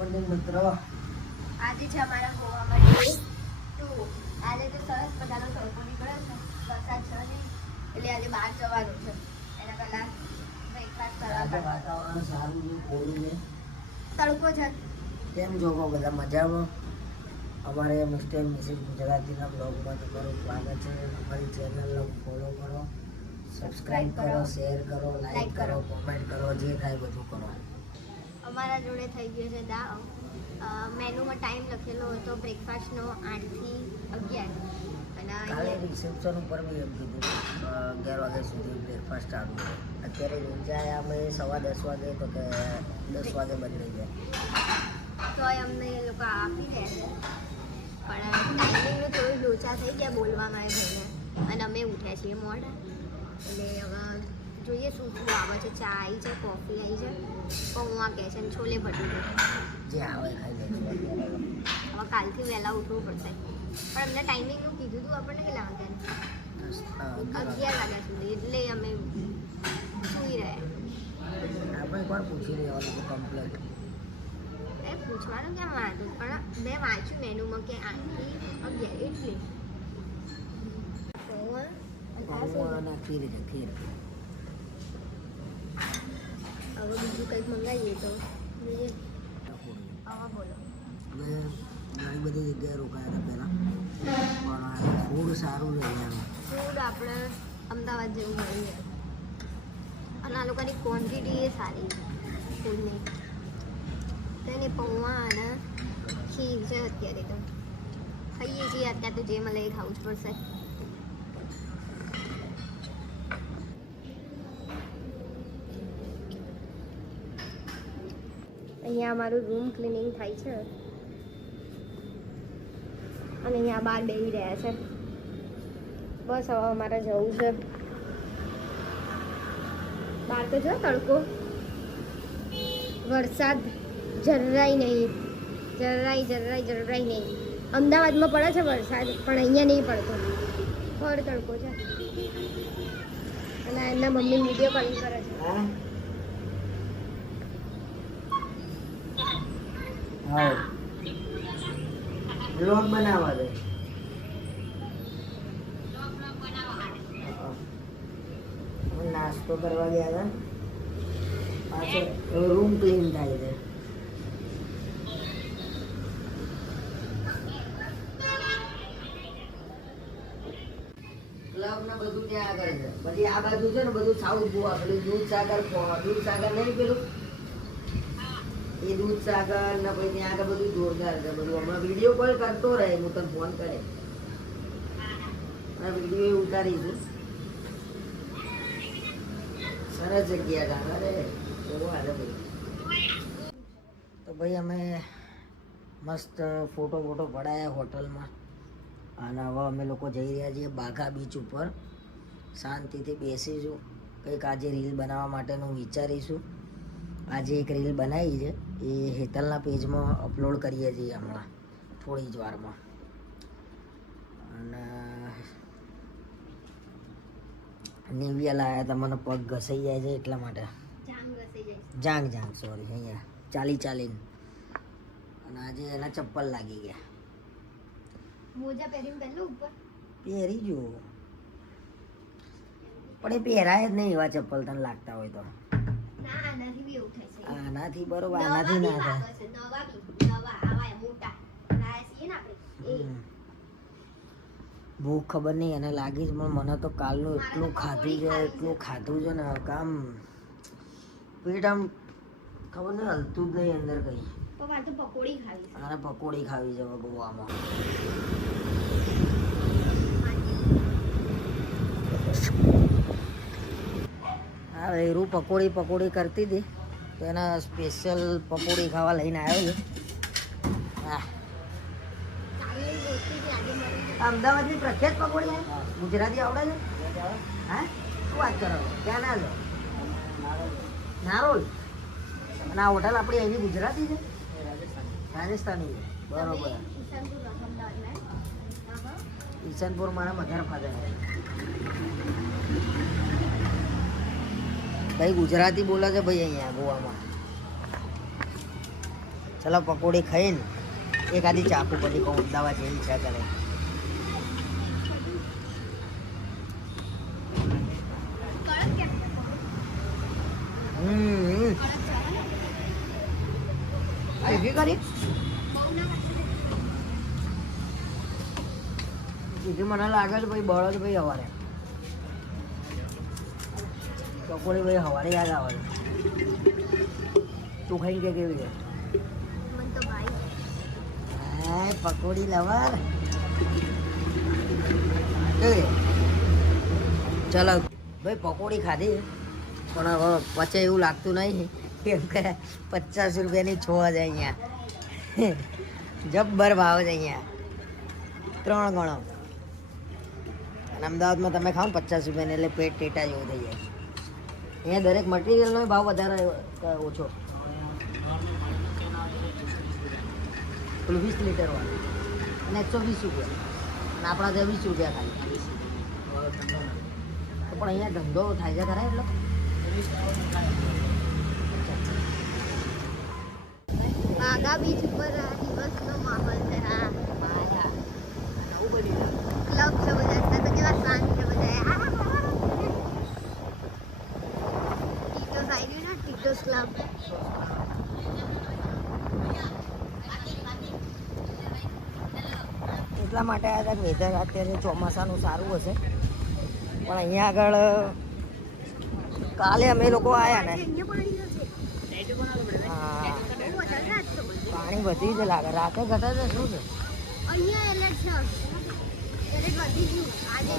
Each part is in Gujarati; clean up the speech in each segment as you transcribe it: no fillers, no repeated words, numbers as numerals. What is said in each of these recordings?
મોર્નિંગ મિત્રો. આજે છે અમારા ગોવામાં ડે 2. આજે તો સરસ મજાનો તડકો નીકળ્યો છે, વરસાદ છે નહીં એટલે આજે બહાર જવાનું છે. એના પહેલા બ્રેકફાસ્ટ કરવા વાતાવરણ સારું છે, કોરું છે. તડકો છે. કેમ છો બધા મજામાં? અમારે મિસ્ટર મિસિસ ગુજરાતીના બ્લોગમાં તમારું સ્વાગત છે. અમારી ચેનલને ફોલો કરો, સબસ્ક્રાઈબ કરો, શેર કરો, લાઈક કરો, કોમેન્ટ કરો, જે થાય બધું કરો. અમારા જોડે થઈ ગયો છે દાવ. મેનુમાં ટાઈમ લખેલો હતો બ્રેકફાસ્ટનો 8 થી 11 અને કાલે રિસેપ્શન ઉપર બી એમ કીધું 11 વાગ્યા સુધી બ્રેકફાસ્ટ ચાલુ છે. અત્યારે ઊંચાયા અમે 10:15 વાગે તો કે 10 વાગે બંધ થઈ જાય તો અમને એ લોકો આપી દે છે, પણ ટાઈમિંગનું થોડું લોચા થઈ ગયા બોલવામાં એ ભાઈને, અને અમે ઉઠ્યા છીએ મોડા એટલે હવે જોઈએ શું શું આવે છે. ચા આવી છે, કોફી આવી છે, પૌવા કહે છે, અને છોલે ભટુરે જે આવે ખાઈ લઈશું. હવે કાલથી વહેલા ઉઠવું પડશે, પણ અમને ટાઈમિંગનું કીધું હતું આપણને કેટલા વાગ્યા 11 વાગ્યા સુધી, એટલે અમે સૂઈ રહ્યા. આપણે એકવાર પૂછી લેવાનું હતું કમ્પ્લેટ. એ પૂછવાનું કેમ વાંધું, પણ મેં વાંચ્યું મેનુમાં કે 8 થી 11 એટલે અને ખીર છે, ખીર. હવે બીજું કંઈક મંગાવીએ તો હવે બોલો. અમે ઘણી બધી જગ્યાએ રોકાયા હતા પહેલાં, પણ ફૂડ સારું છે અહીંયા. ફૂડ આપણે અમદાવાદ જેવું મળીએ, અને આ લોકોની ક્વોન્ટિટી એ સારી ફૂડની. તેની પૌવા અને ખીર છે. અત્યારે તો ખાઈએ છીએ, અત્યારે તો જે મળે એ ખાવું જ પડશે. અહીંયા અમારું રૂમ ક્લિનિંગ થાય છે, અને અહીંયા બહાર બેસી રહ્યા છે. બસ હવે અમારે જવું છે બહાર. તો જો તડકો, વરસાદ જરાય નહીં, જરાય નહીં. અમદાવાદમાં પડે છે વરસાદ, પણ અહીંયા નહીં પડતો. ફર તડકો છે, અને એમના મમ્મી વિડીયો કોલિંગ કરે છે. હા, બ્લોગ બનાવવા દે. નાસ્તો કરવા ગયા હતા, પાછળ રૂમ ક્લીન થાય છે. ક્લબ ને બધું ત્યાં આગળ છે. પછી આ બાજુ છે ને બધું સાઉથ ગોવા, પેલું દૂધ સાગર નહીં પેલું એ દૂધ સાગર ને પછી ત્યાં આગળ બધું જોરદાર છે. બધું હમણાં વિડીયો કોલ કરતો રહે, હું તને ફોન કરે અને વિડીયો ઉતારીશું. સરસ જગ્યા છે. અરે જોવા હાલે ભાઈ. તો ભાઈ અમે મસ્ત ફોટો પડાયા હોટલમાં, અને હવે અમે લોકો જઈ રહ્યા છીએ બાઘા બીચ ઉપર. શાંતિથી બેસીશું, કંઈક આજે રીલ બનાવવા માટેનું વિચારીશું. આજે એક રીલ બનાવી છે, એ હેતલના પેજમાં અપલોડ કરીએ છીએ હમણાં થોડી જ વારમાં. અને નેવિયા લાવ્યા હતા, મને પગ ઘસાઈ જાય છે એટલા માટે. જાંગ સોરી, અહીંયા ચાલીને. અને આજે એના ચપ્પલ લાગી ગયા. મોજા પહેરીને પહેલું ઉપર પહેરી જો, પણ એ પહેરાય જ નહીં એવા ચપ્પલ તને લાગતા હોય તો. આનાથી બરોબર, આનાથી ના થાય. ભૂખ ખબર નહીં એને લાગી જ, પણ મને તો કાલનું એટલું ખાધું છે ને કામ પેટ આમ ખબર નહીં હલતું જ નહીં અંદર કઈ. આને પકોડી ખાવી છે ગોવામાં. હા વેરું પકોડી કરતી હતી, તો એના સ્પેશિયલ પકોડી ખાવા લઈને આવ્યો છે. હા, અમદાવાદની પ્રખ્યાત પકોડી છે. ગુજરાતી આવડે છે? હા, શું વાત કરો? ક્યાં ના લો? નારોલ. અને આ હોટલ આપણી અહીંની ગુજરાતી છે? રાજસ્થાની છે, બરોબર. ઈશાનપુર મારા મધર ફાધર છે. ભાઈ ગુજરાતી બોલે છે ભાઈ અહીંયા ગોવામાં. ચલો પકોડી ખાઈને એક આધી ચાકુ પછી કહું અમદાવાદ જેવી છે કરે. કરી બીજું મને લાગે છે ભાઈ બળદ ભાઈ સવારે પકોડી ભાઈ સવારે યાદ આવે છે. તું ખાઈને કે કેવી છે? મને તો ભાઈ હા પકોડી લવર કેવી ચલો ભાઈ પકોડી ખાધી પણ હવે પછી એવું લાગતું નહીં કેમ કે 50 રૂપિયાની 6 છે અહીંયા. જબ્બર ભાવ છે અહીંયા 3 ગણો. અને અમદાવાદમાં તમે ખાઓ ને 50 રૂપિયાની એટલે પેટ ટેટા જેવું થઈ જાય. અહીંયા દરેક મટીરિયલનો ભાવ વધારે ઓછો. પેલું 20 લીટર વાળું અને 120 રૂપિયા અને આપણા ત્યાં 20 રૂપિયા ખાલી. તો પણ અહીંયા ધંધો થાય છે ખરા એટલો. વાઘા બીચ ઉપર આ દિવસનો માહોલ છે. હા ક્લબ છે બધા અત્યારે તો કેવા શાંત છે બધા. ટીટોસ આવી ગયું ને ટીટોસ ક્લબ. એટલા માટે આ વેધર અત્યારે ચોમાસાનું સારું હશે પણ અહીંયા આગળ કાલે અમે લોકો આવ્યા ને હા પાણી વધી જ લાગે. રાતે ઘટે છે શું છે? અહીંયા એલર્ટ છે. એલર્ટ વધી ગયું આજે.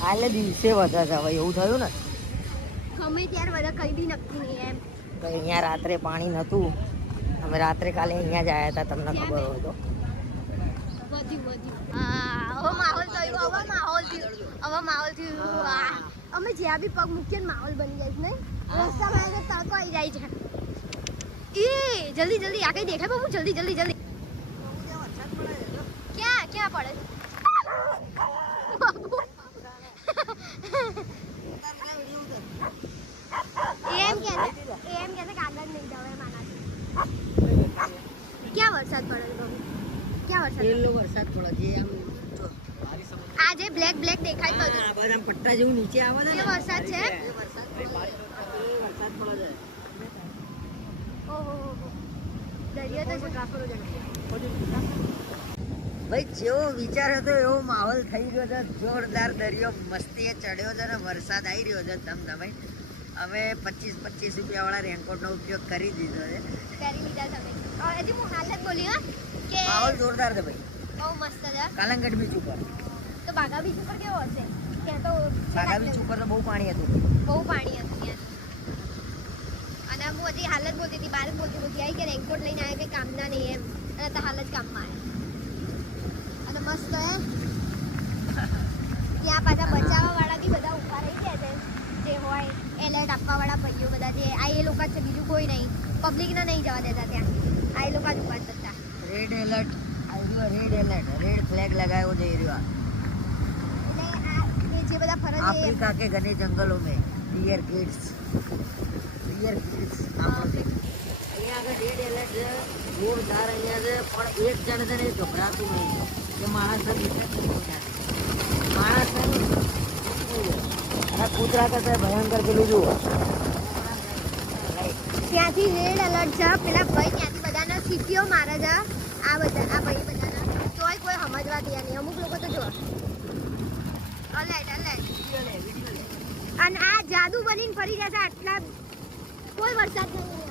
હા એટલે દિવસે વધે છે હવે એવું થયું ને ગમે ત્યારે બધા કઈ બી નક્કી નહીં એમ. તો અહીંયા રાત્રે પાણી નહોતું. અમે રાત્રે કાલે અહીંયા જ આવ્યા હતા તમને ખબર હોય તો. હા હવે માહોલ થયું. હવે માહોલ થયું. અમે જ્યાં બી પગ મૂકીએ ને માહોલ બની જાય છે નહીં. રસ્તામાં આવે તડકો આવી જાય છે. એ જલ્દી જલ્દી આ કઈ દેખાય બાબુ જલ્દી જલ્દી જલ્દી. ક્યાં ક્યાં પડે છે બાબુ? એમ કે કાગળ નહીં જવાય મારાથી. ક્યાં વરસાદ પડે છે બાબુ? ક્યાં વરસાદ વરસાદ પડે જે આમ આ જે બ્લેક બ્લેક દેખાય બધું આ બધા પટ્ટા જેવું નીચે આવે છે એ વરસાદ છે. વરસાદ પડે છે. ઓહો દરિયો તો ભાઈ જેવો વિચાર હતો એવો માહોલ થઈ ગયો છે. જોરદાર દરિયો મસ્તીએ ચડ્યો છે ને વરસાદ આવી રહ્યો છે ધમધમાઈ. અમે 25-25 રૂપિયાવાળા રેનકોટનો ઉપયોગ કરી દીધો છે. કરી લીધા તમે. હજી હું હાલ જ બોલી હા કે માહોલ જોરદાર છે ભાઈ. બહુ મસ્ત છે. કાલંગટ બીચ ઉપર તો બાઘા બીચ ઉપર કેવો હશે? ત્યાં તો બાઘા બીચ ઉપર તો બહુ પાણી હતું. બહુ પાણી હતું ત્યાં. અને હું હજી હાલ જ બોલતી હતી બહાર જ બોલતી હતી આવી કે રેનકોટ લઈને આવ્યા કે કામના નહીં એમ. અને તો હાલ જ કામમાં આવ્યા. અને મસ્ત હે ત્યાં પાછા બચાવવાવાળા બી બધા ઊભા રહી ગયા છે. જે હોય એલર્ટ આપવાવાળા ભાઈઓ બધા જે આ એ લોકો છે બીજું કોઈ નહીં. પબ્લિકને નહીં જવા દેતા ત્યાં. આ એ લોકો જ ઊભા થતા. રેડ એલર્ટ આવ્યું. રેડ એલર્ટ રેડ ફ્લેગ લગાવ્યો જઈ રહ્યો. એટલે આ એ જે બધા ફરજ अफ्रीका के घने जंगलों में डियर किड्स અહીંયા આગળ રેડ એલર્ટ છે જોરદાર અહીંયા છે પણ એક જણ છે ને ગભરાતું નહીં કે માણસને માણસને અને કૂતરા કરતા ભયંકર પેલું જુઓ ત્યાંથી રેડ એલર્ટ છે. પેલા ભાઈ ત્યાંથી બધાને સીટીઓ મારે છે. આ ભાઈ બધાને તોય કોઈ સમજવા તૈયાર નહીં. અમુક લોકો તો જો અલર્ટ અને આ જાદુ બનીને ફરી જશે. આટલા કોઈ વરસાદ નહીં.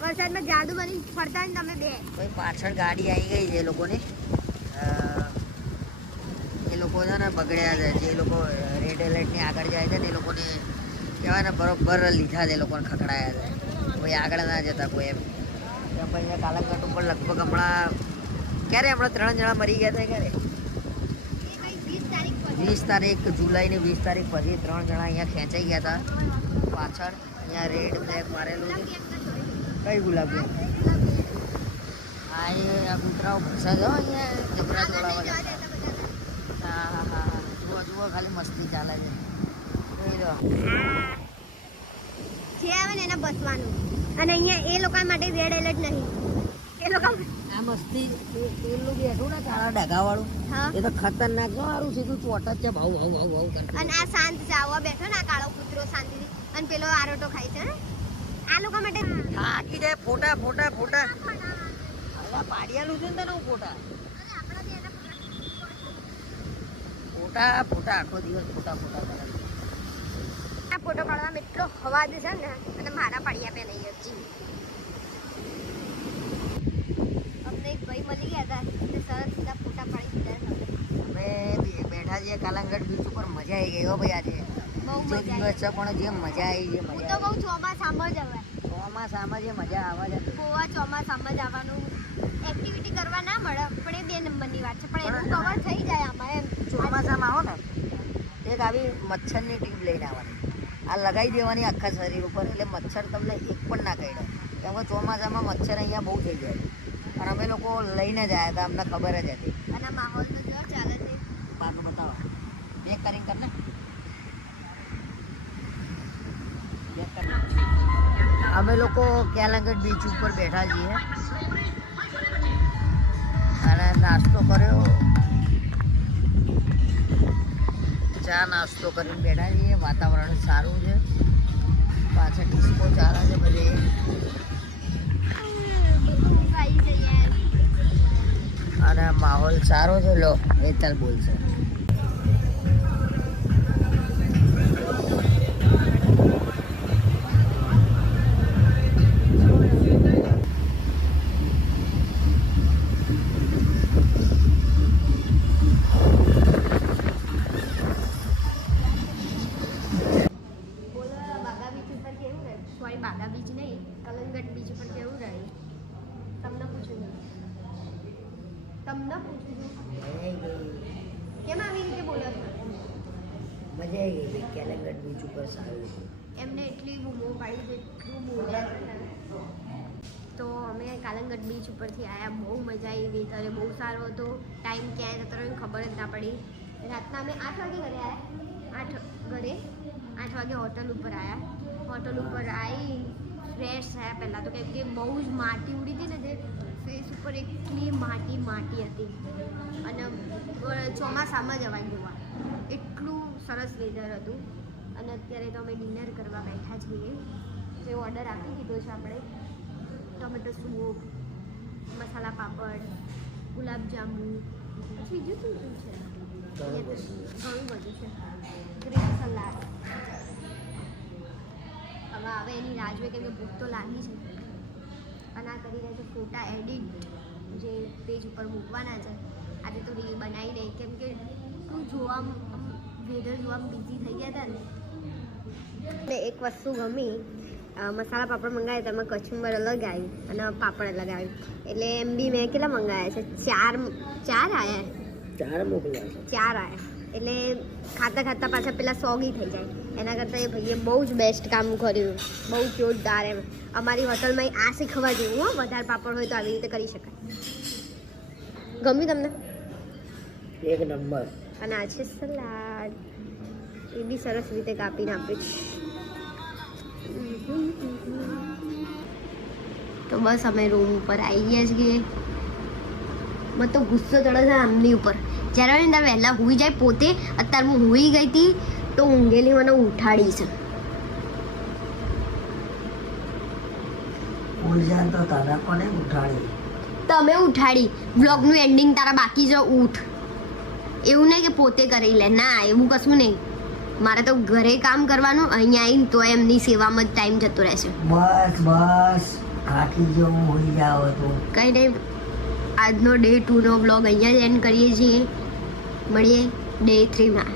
વરસાદમાં જાદુ બનીને ફરતા ને તમે બે કોઈ પાછળ ગાડી આવી ગઈ છે એ લોકોને એ લોકો છે ને બગડ્યા છે. જે લોકો રેડ એલર્ટની આગળ જાય છે ને એ લોકોને કહેવાય ને બરોબર લીધા છે. એ લોકોને ખખડાયા છે. કોઈ આગળ ના જતા કોઈ એમ. અહીંયા કાલંગટ ઉપર લગભગ હમણાં 3 જણા મરી ગયા હતા. ક્યારે 20 તારીખ જુલાઈની 20 તારીખ પછી 3 જણા અહીંયા ખેંચાઈ ગયા હતા પાછળ. અહીંયા રેડ ફ્લેગ મારેલું છે. કઈ ગુલાબી હા આ કૂતરાઓ ભરસા જાઓ અહીંયા જબરા દોડાવા. હા જુઓ ખાલી મસ્તી ચાલે છે. જોઈ લો જે આવે ને એને બસવાનું. અને અહીંયા એ લોકો માટે રેડ એલર્ટ નહીં. એ લોકો આ મસ્તી પેલું બેઠું ને કાળા ડાઘાવાળું હા. એ તો ખતરનાક છે. સારું સીધું ચોટ જ છે. ભાવ ભાવ ભાવ ભાવ કરતું. અને આ શાંત છે. આવા બેઠો ને આ કાળો કૂતરો શાંતિથી અને પેલો આરોટો ખાય છે. આ લોકો માટે થાકી જાય. ફોટા ફોટા ફોટા અલા પાડિયાલું છે ને તને ફોટા ફોટા ફોટા આખો દિવસ ફોટા ફોટા કરે. આ ફોટો પાડવામાં એટલો હવાજ છે ને અને મારા પાડી આપે નહીં હજી. અમને એક ભાઈ મળી ગયા હતા તે સરસ સીધા ફોટા પાડી દીધા. અમે બેઠા છીએ કાલાંગઢ બીચ ઉપર. મજા આવી ગઈ હો ભાઈ આજે. બહુ જે મજા દિવસ છે પણ જે મજા આવી જે હું મજા તો બહુ ચોમાસામાં જ હવે ચોમાસામાં જે મજા આવે છે ગોવા ચોમાસામાં જ આવવાનું. એક્ટિવિટી કરવા ના મળે પણ એ 2 નંબરની વાત છે. પણ એનું કવર થઈ જાય આમાં એમ. ચોમાસામાં આવો ને એક આવી મચ્છરની ટીમ લઈને આવવાની. આ લગાવી દેવાની આખા શરીર ઉપર એટલે મચ્છર તમને એક પણ ના કરડે. કેમ કે ચોમાસામાં મચ્છર અહીંયા બહુ થઈ જાય. અને અમે લોકો લઈને જ આવ્યા હતા. અમને ખબર જ હતી. અને માહોલ તો જો ચાલે છે. બાનું બતાવો બેક કરીને કરને બેક કરીને. અમે લોકો કાલાંગઢ બીચ ઉપર બેઠા છીએ અને નાસ્તો કર્યો. ચા નાસ્તો કરીને બેઠા છીએ. વાતાવરણ સારું છે. પાછળ ડિસ્કો ચાલે છે બધે. ગાઈ છે યાર. અને માહોલ સારો છે. લો હેતલ બોલશે. બાગા બીચ ઉપર કેવું રહે? સોરી બાગા બીચ નહીં, કલંગટ બીચ ઉપર કેવું રહે? તમને પૂછું છું. કેમ આવી રીતે બોલો છો? મજા આવી ગઈ. કાલાંગઢ બીચ ઉપર સારું છે. એમને એટલી બૂમો પાડી જેટલું બોલ્યા છે ને. તો અમે કાલંગટ બીચ ઉપરથી આવ્યા. બહુ મજા આવી. ત્યારે બહુ સારો હતો. ટાઈમ ક્યાંય જતો રહ્યો ખબર જ ના પડી. રાતના અમે 8 વાગે ઘરે આવ્યા. 8 વાગે હોટલ ઉપર આવ્યા. હોટલ ઉપર આવી ફ્રેશ થયા પહેલાં તો. કેમ કે બહુ જ માટી ઉડી હતી ને જે ફેસ ઉપર એટલી માટી હતી. અને ચોમાસામાં જવાય ગોવા. એટલું સરસ વેધર હતું. અને અત્યારે તો અમે ડિનર કરવા બેઠા છીએ. જે ઓર્ડર આપી દીધો છે આપણે. ટમેટો સૂપ, મસાલા પાપડ, ગુલાબજાંબુ, પછી બીજું શું છે? ઘણું બધું છે. Green salad. હવે આવે એની રાહ જોઈએ કેમ કે ભૂખ તો લાગી છે. અને આ કરી રહ્યા છે ફોટા એડિટ જે પેજ ઉપર મૂકવાના છે. આજે તો રીલ બનાવી નહીં કેમ કે તું જોવામાં વેધર જોવામાં બિઝી થઈ ગયા હતા ને. એક વસ્તુ ગમી. મસાલા પાપડ મંગાવ્યા તેમાં કચુંબર અલગ આવી અને પાપડ અલગ આવ્યું. એટલે એમ બી મેં કેટલા મંગાવ્યા છે? 4 આવ્યા. 4 મોકલ્યા છે. 4 આવ્યા. એટલે ખાતા પાછા પેલા સોગી થઈ જાય. એના કરતાં એ ભાઈએ બહુ જ બેસ્ટ કામ કર્યું. બહુ જોરદાર એમ. અમારી હોટલમાં આ શીખવા જેવું હો. વધારે પાપડ હોય તો આવી રીતે કરી શકાય. ગમ્યું તમને? એક નંબર. અને આ છે સલાડ. એ બી સરસ રીતે કાપીને આપ્યું છે. તો બસ અમે રૂમ ઉપર આવી ગયા છીએ. મને તો ગુસ્સો ચડે છે આમની ઉપર. જ્યારે ને ત્યારે વહેલા હુઈ જાય પોતે. અત્યારે હું હુઈ ગઈ હતી તો ઊંઘેલી મને ઉઠાડી છે. ઉલઝાન તો તારા કોને ઉઠાડી? તમે ઉઠાડી. વ્લોગનું એન્ડિંગ તારા બાકી છે. ઉઠ. એવું નહીં કે પોતે કરી લે. ના, એવું કશું નહીં. મારે તો ઘરે કામ કરવાનું. અહીંયા આવીને તો એમની સેવામાં જ ટાઈમ જતો રહેશે. બસ થાકી ગયો હું. હોઈ જાવ તો કંઈ નહીં. આજનો ડે 2 નો બ્લોગ અહીંયા જ એન્ડ કરીએ છીએ. મળીએ ડે 3 માં.